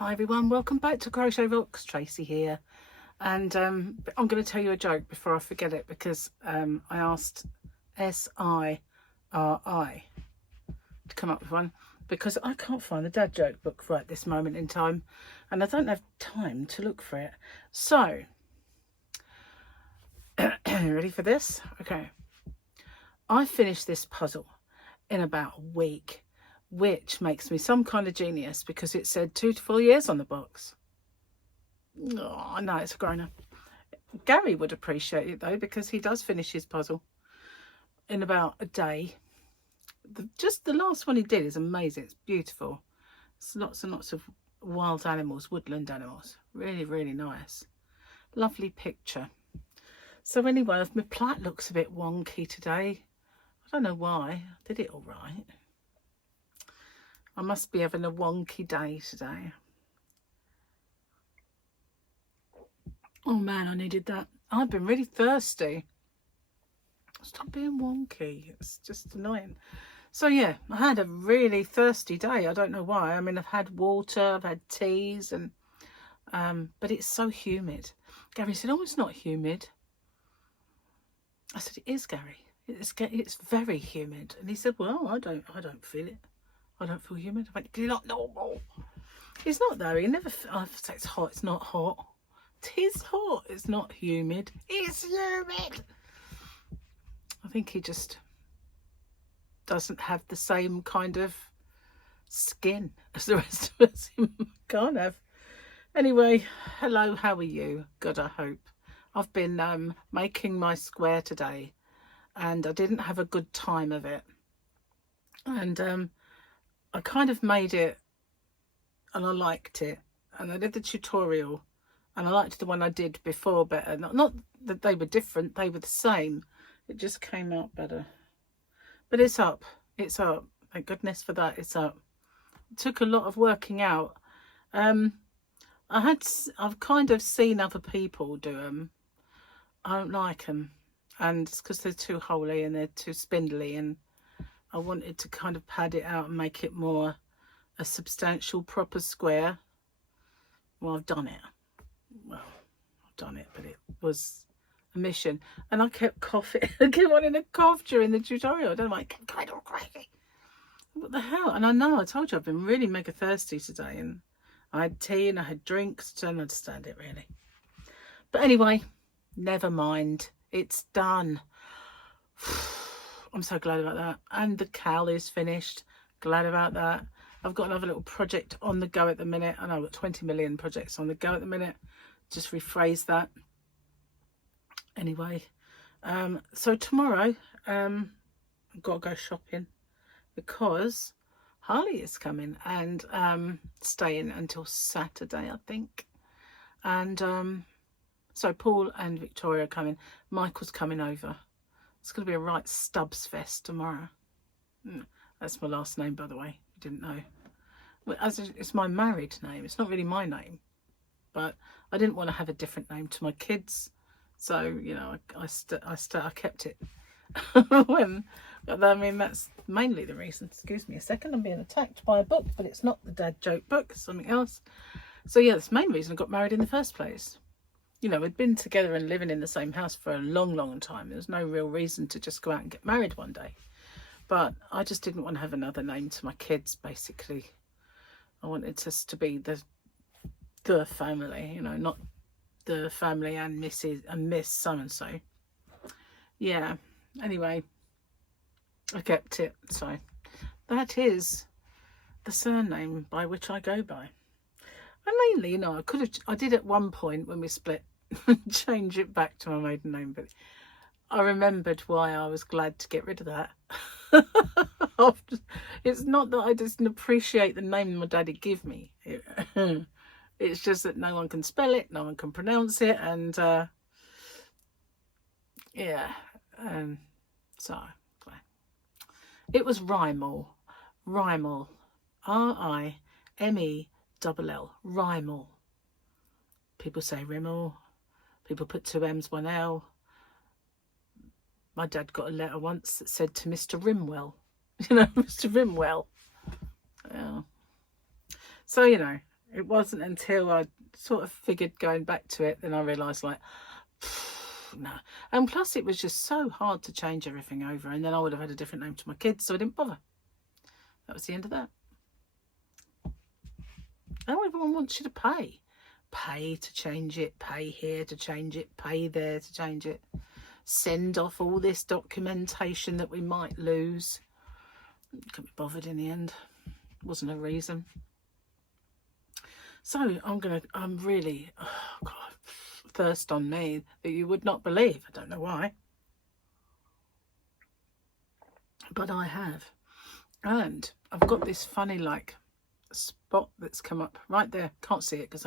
Hi everyone, welcome back to Crochet Rocks. Tracy here, and I'm going to tell you a joke before I forget it, because I asked SIRI to come up with one, because I can't find the dad joke book right this moment in time, and I don't have time to look for it. So ready for this? Okay, I finished this puzzle in about a week, which makes me some kind of genius, because it said 2 to 4 years on the box. Oh, I know it's a grown-up. Gary would appreciate it though, because he does finish his puzzle in about a day. Just the last one he did is amazing. It's beautiful. It's lots and lots of wild animals, woodland animals. Really, really nice. Lovely picture. So anyway, my plait looks a bit wonky today. I don't know why. I did it all right. I must be having a wonky day today. Oh man, I needed that. I've been really thirsty. Stop being wonky. It's just annoying. So yeah, I had a really thirsty day. I don't know why. I mean, I've had water, I've had teas, and but it's so humid. Gary said, "Oh, it's not humid." I said, "It is, Gary. It's very humid." And he said, "Well, I don't feel it. I don't feel humid." I went, "You're not normal." It's not though. He never. I say it's hot. It's not hot. It is hot. It's not humid. It's humid. I think he just doesn't have the same kind of skin as the rest of us. Can't have. Anyway, hello, how are you? Good, I hope. I've been making my square today, and I didn't have a good time of it. And I kind of made it, and I liked it. And I did the tutorial, and I liked the one I did before better. Not that they were different, they were the same. It just came out better. But it's up. It's up. Thank goodness for that. It's up. It took a lot of working out. I've kind of seen other people do them. I don't like them. And it's because they're too holy and they're too spindly. And I wanted to kind of pad it out and make it more a substantial, proper square. Well, I've done it. Well, I've done it, but it was a mission. And I kept coughing. I kept wanting to cough during the tutorial. I don't know why. I kept going all crazy. What the hell? And I know, I told you, I've been really mega thirsty today. And I had tea and I had drinks. I don't understand it really. But anyway, never mind. It's done. I'm so glad about that. And the cowl is finished. Glad about that. I've got another little project on the go at the minute. I know I've got 20 million projects on the go at the minute. Just rephrase that. Anyway, so tomorrow I've got to go shopping, because Harley is coming and staying until Saturday, I think. And so Paul and Victoria are coming. Michael's coming over. It's going to be a right Stubbs fest tomorrow. That's my last name, by the way. You didn't know. Well, it's my married name. It's not really my name, but I didn't want to have a different name to my kids. So, you know, I kept it. I mean, that's mainly the reason. Excuse me a second, I'm being attacked by a book, but it's not the dad joke book, it's something else. So yeah, that's the main reason I got married in the first place. You know, we'd been together and living in the same house for a long, long time. There's no real reason to just go out and get married one day. But I just didn't want to have another name to my kids, basically. I wanted us to be the family, you know, not the family and Mrs. and Miss so-and-so. Yeah, anyway, I kept it. So that is the surname by which I go by. And mainly, you know, I did at one point when we split change it back to my maiden name, but I remembered why I was glad to get rid of that. It's not that I didn't appreciate the name my daddy gave me. It's just that no one can spell it, no one can pronounce it, and yeah, so it was Rymel, R-I-M-E-L-L, Rymel. People say Rimmel, people put 2 M's, 1 L. My dad got a letter once that said to Mr. Rimwell, you know, Mr. Rimwell. Yeah. So, you know, It wasn't until I sort of figured going back to it, then I realised, like, no. And plus it was just so hard to change everything over, and then I would have had a different name to my kids, so I didn't bother. That was the end of that. Oh, everyone wants you to pay. Pay to change it, pay here to change it, pay there to change it. Send off all this documentation that we might lose. Couldn't be bothered in the end. Wasn't a reason. So I'm really, oh God, thirst on me that you would not believe. I don't know why, but I have. And I've got this funny like spot that's come up right there. Can't see it because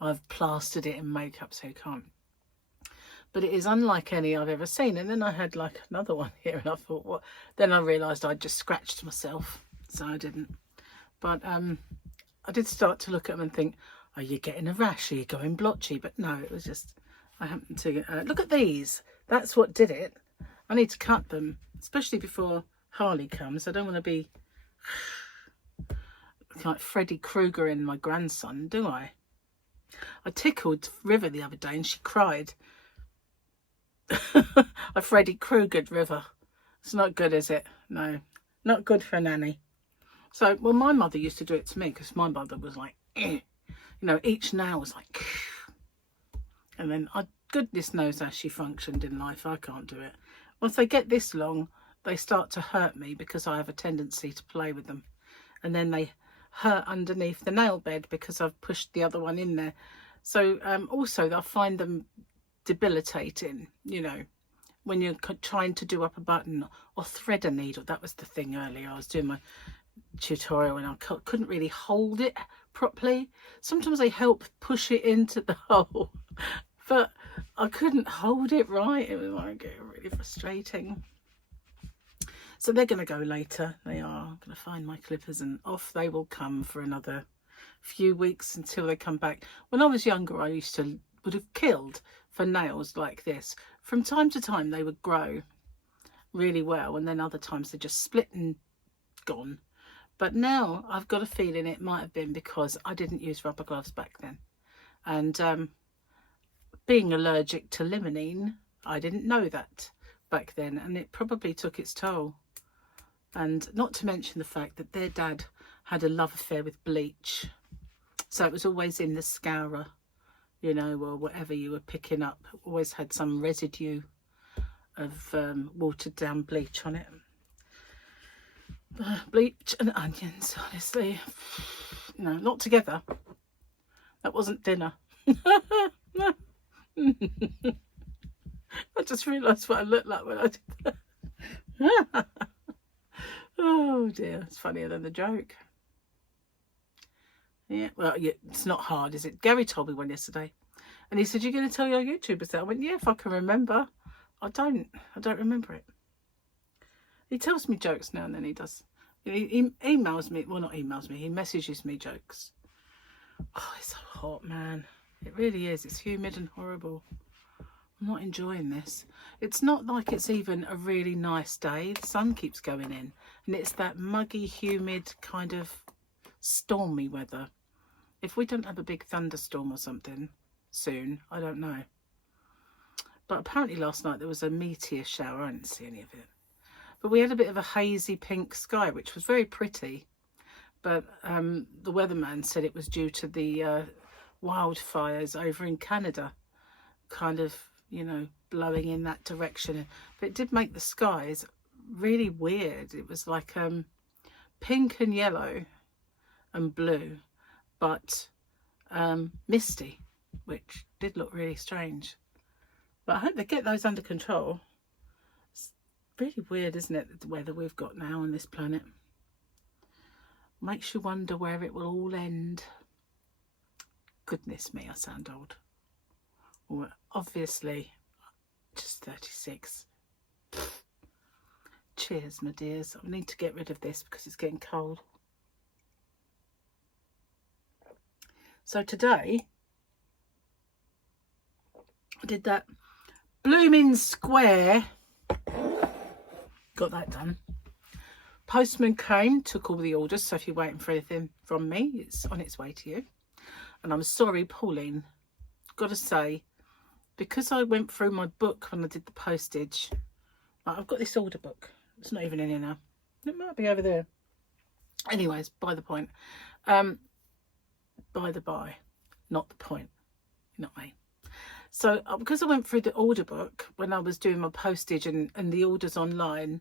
I've plastered it in makeup, so you can't. But it is unlike any I've ever seen. And then I had like another one here, and I thought, what? Then I realised I'd just scratched myself, so I didn't. But I did start to look at them and think, are you getting a rash? Are you going blotchy? But no, it was just, I happened to look at these. That's what did it. I need to cut them, especially before Harley comes. I don't want to be like Freddy Krueger in my grandson, do I? I tickled River the other day and she cried. I Freddy Kruegered River. It's not good, is it? No, not good for a nanny. So, well, my mother used to do it to me because my mother was like, eh. You know, each nail was like, and then goodness knows how she functioned in life. I can't do it. Once they get this long, they start to hurt me because I have a tendency to play with them, and then they hurt underneath the nail bed because I've pushed the other one in there. So also I find them debilitating, you know, when you're trying to do up a button or thread a needle. That was the thing earlier. I was doing my tutorial and I couldn't really hold it properly. Sometimes they help push it into the hole, but I couldn't hold it right. It was like really frustrating. So they're going to go later. They are. I'm going to find my clippers and off they will come for another few weeks until they come back. When I was younger, I would have killed for nails like this. From time to time, they would grow really well, and then other times they just split and gone. But now I've got a feeling it might have been because I didn't use rubber gloves back then. And being allergic to limonene, I didn't know that back then, and it probably took its toll. And not to mention the fact that their dad had a love affair with bleach. So it was always in the scourer, you know, or whatever you were picking up. Always had some residue of watered down bleach on it. Bleach and onions, honestly. No, not together. That wasn't dinner. I just realised what I looked like when I did that. Oh dear, it's funnier than the joke. Yeah, well, yeah, it's not hard, is it? Gary told me one yesterday, and he said, "You're going to tell your YouTubers that?" I went, "Yeah, if I can remember." I don't remember it. He tells me jokes now and then. He does. He emails me. Well, not emails me. He messages me jokes. Oh, it's so hot, man. It really is. It's humid and horrible. I'm not enjoying this. It's not like it's even a really nice day. The sun keeps going in, and it's that muggy, humid kind of stormy weather. If we don't have a big thunderstorm or something soon, I don't know. But apparently last night there was a meteor shower. I didn't see any of it. But we had a bit of a hazy pink sky, which was very pretty. But the weatherman said it was due to the wildfires over in Canada, kind of, you know, blowing in that direction. But it did make the skies really weird. It was like pink and yellow and blue, but misty, which did look really strange. But I hope they get those under control. It's really weird, isn't it, the weather we've got now on this planet? Makes you wonder where it will all end. Goodness me, I sound old. Well, obviously, just 36. Cheers, my dears. I need to get rid of this because it's getting cold. So today, I did that blooming square. Got that done. Postman came, took all the orders, so if you're waiting for anything from me, it's on its way to you. And I'm sorry, Pauline, got to say, because I went through my book when I did the postage, like, I've got this order book. It's not even in here now. It might be over there. Anyways, by the point. By the by, not the point. Not me. So because I went through the order book when I was doing my postage and the orders online,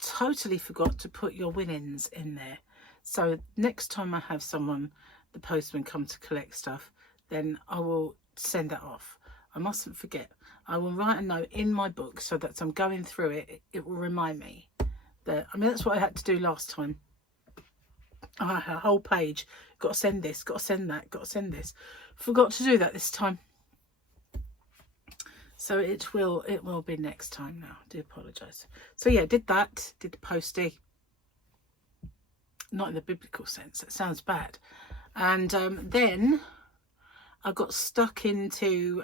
totally forgot to put your winnings in there. So next time I have someone, the postman, come to collect stuff, then I will send that off. I mustn't forget. I will write a note in my book so that as I'm going through it, it will remind me that, I mean, that's what I had to do last time. I had a whole page. Got to send this, got to send that, got to send this. Forgot to do that this time. So it will be next time now. I do apologise. So yeah, did that, did the postie. Not in the biblical sense, that sounds bad. And then I got stuck into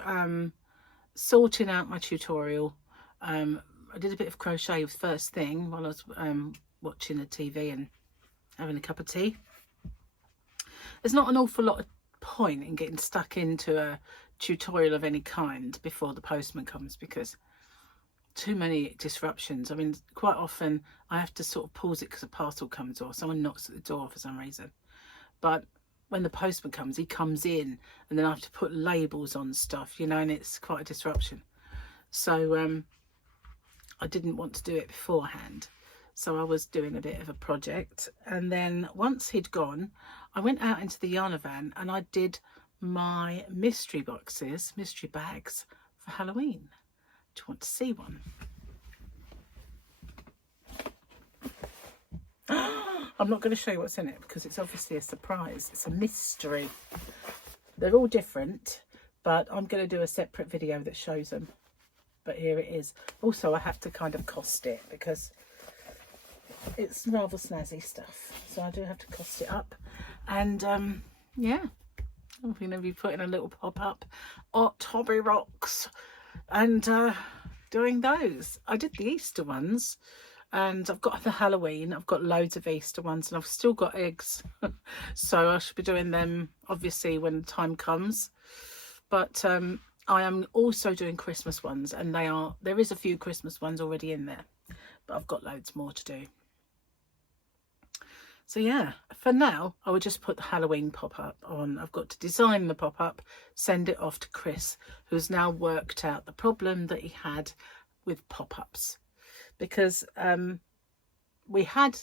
sorting out my tutorial. I did a bit of crochet first thing while I was watching the TV and having a cup of tea. There's not an awful lot of point in getting stuck into a tutorial of any kind before the postman comes, because too many disruptions. I mean, quite often I have to sort of pause it because a parcel comes or someone knocks at the door for some reason. But when the postman comes, he comes in and then I have to put labels on stuff, you know, and it's quite a disruption. So I didn't want to do it beforehand. So I was doing a bit of a project, and then once he'd gone, I went out into the yarn van and I did my mystery boxes, mystery bags for Halloween. Do you want to see one? I'm not going to show you what's in it because it's obviously a surprise. It's a mystery. They're all different, but I'm going to do a separate video that shows them. But here it is. Also, I have to kind of cost it because it's rather snazzy stuff. So I do have to cost it up. And yeah, I'm going to be putting a little pop-up at Hobby Rocks and doing those. I did the Easter ones. And I've got the Halloween, I've got loads of Easter ones, and I've still got eggs. So I should be doing them, obviously, when the time comes. But I am also doing Christmas ones, and there is a few Christmas ones already in there. But I've got loads more to do. So yeah, for now, I will just put the Halloween pop-up on. I've got to design the pop-up, send it off to Chris, who's now worked out the problem that he had with pop-ups. Because we had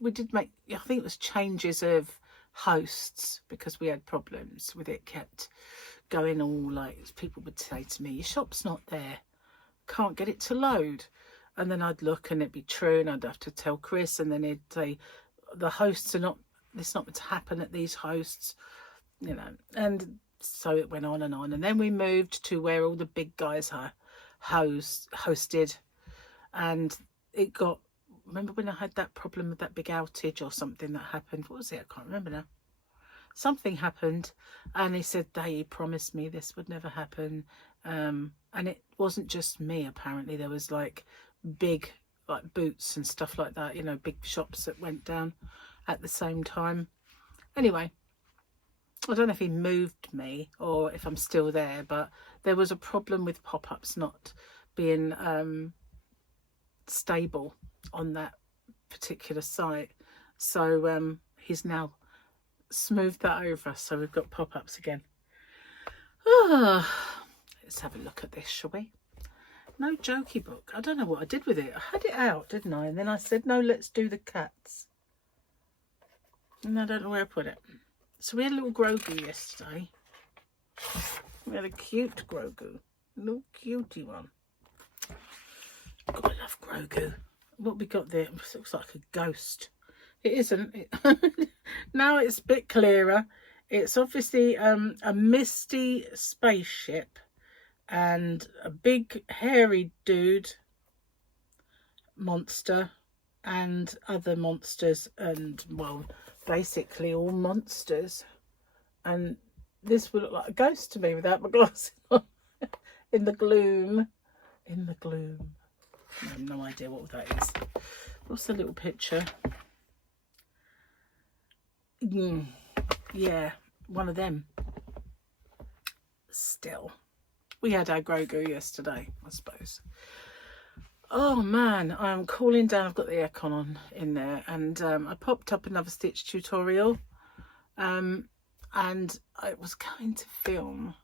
we did make, I think it was changes of hosts, because we had problems with it, kept going all like, people would say to me, your shop's not there, can't get it to load. And then I'd look and it'd be true, and I'd have to tell Chris, and then he'd say, the hosts are not, it's not meant to happen at these hosts, you know. And so it went on, and then we moved to where all the big guys are hosted. And it got, remember when I had that problem with that big outage or something that happened? What was it? I can't remember now. Something happened, and he said they promised me this would never happen. And it wasn't just me, apparently. There was like big, like Boots and stuff like that, you know, big shops that went down at the same time. Anyway, I don't know if he moved me or if I'm still there, but there was a problem with pop-ups not being stable on that particular site. So he's now smoothed that over, so we've got pop-ups again. Let's have a look at this, shall we? No jokey book. I don't know what I did with it. I had it out, didn't I? And then I said, no, let's do the cats. And I don't know where I put it. So we had a little Grogu yesterday. We had a cute Grogu. A little cutie one. God, I love Grogu. What we got there, it looks like a ghost. It isn't. Now it's a bit clearer. It's obviously a misty spaceship and a big hairy dude monster and other monsters, and well, basically all monsters. And this would look like a ghost to me without my glasses on. In the gloom. In the gloom. I have no idea what that is. What's the little picture? Yeah, one of them. Still, we had our Grogu yesterday, I suppose. Oh man, I'm cooling down. I've got the aircon on in there, and I popped up another stitch tutorial, and I was going to film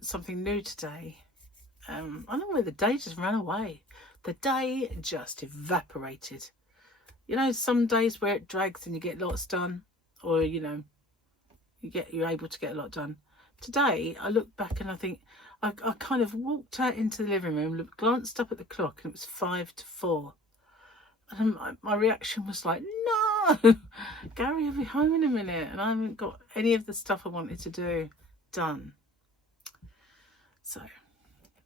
something new today. I don't know where the day just ran away. The day just evaporated. You know, some days where it drags and you get lots done, or you know, you're able to get a lot done. Today, I look back and I think I kind of walked out into the living room, glanced up at the clock, and it was 5 to 4. And my reaction was like, no, Gary will be home in a minute, and I haven't got any of the stuff I wanted to do done. So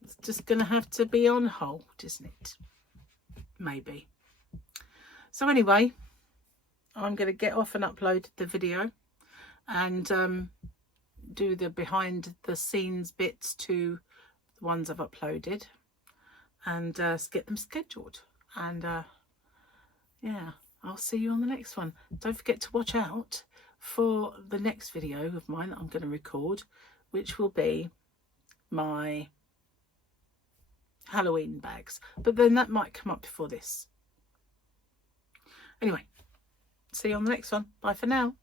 it's just going to have to be on hold, isn't it? Maybe. So anyway, I'm going to get off and upload the video and do the behind the scenes bits to the ones I've uploaded and get them scheduled. And yeah, I'll see you on the next one. Don't forget to watch out for the next video of mine that I'm going to record, which will be my Halloween bags, but then that might come up before this. Anyway, see you on the next one. Bye for now.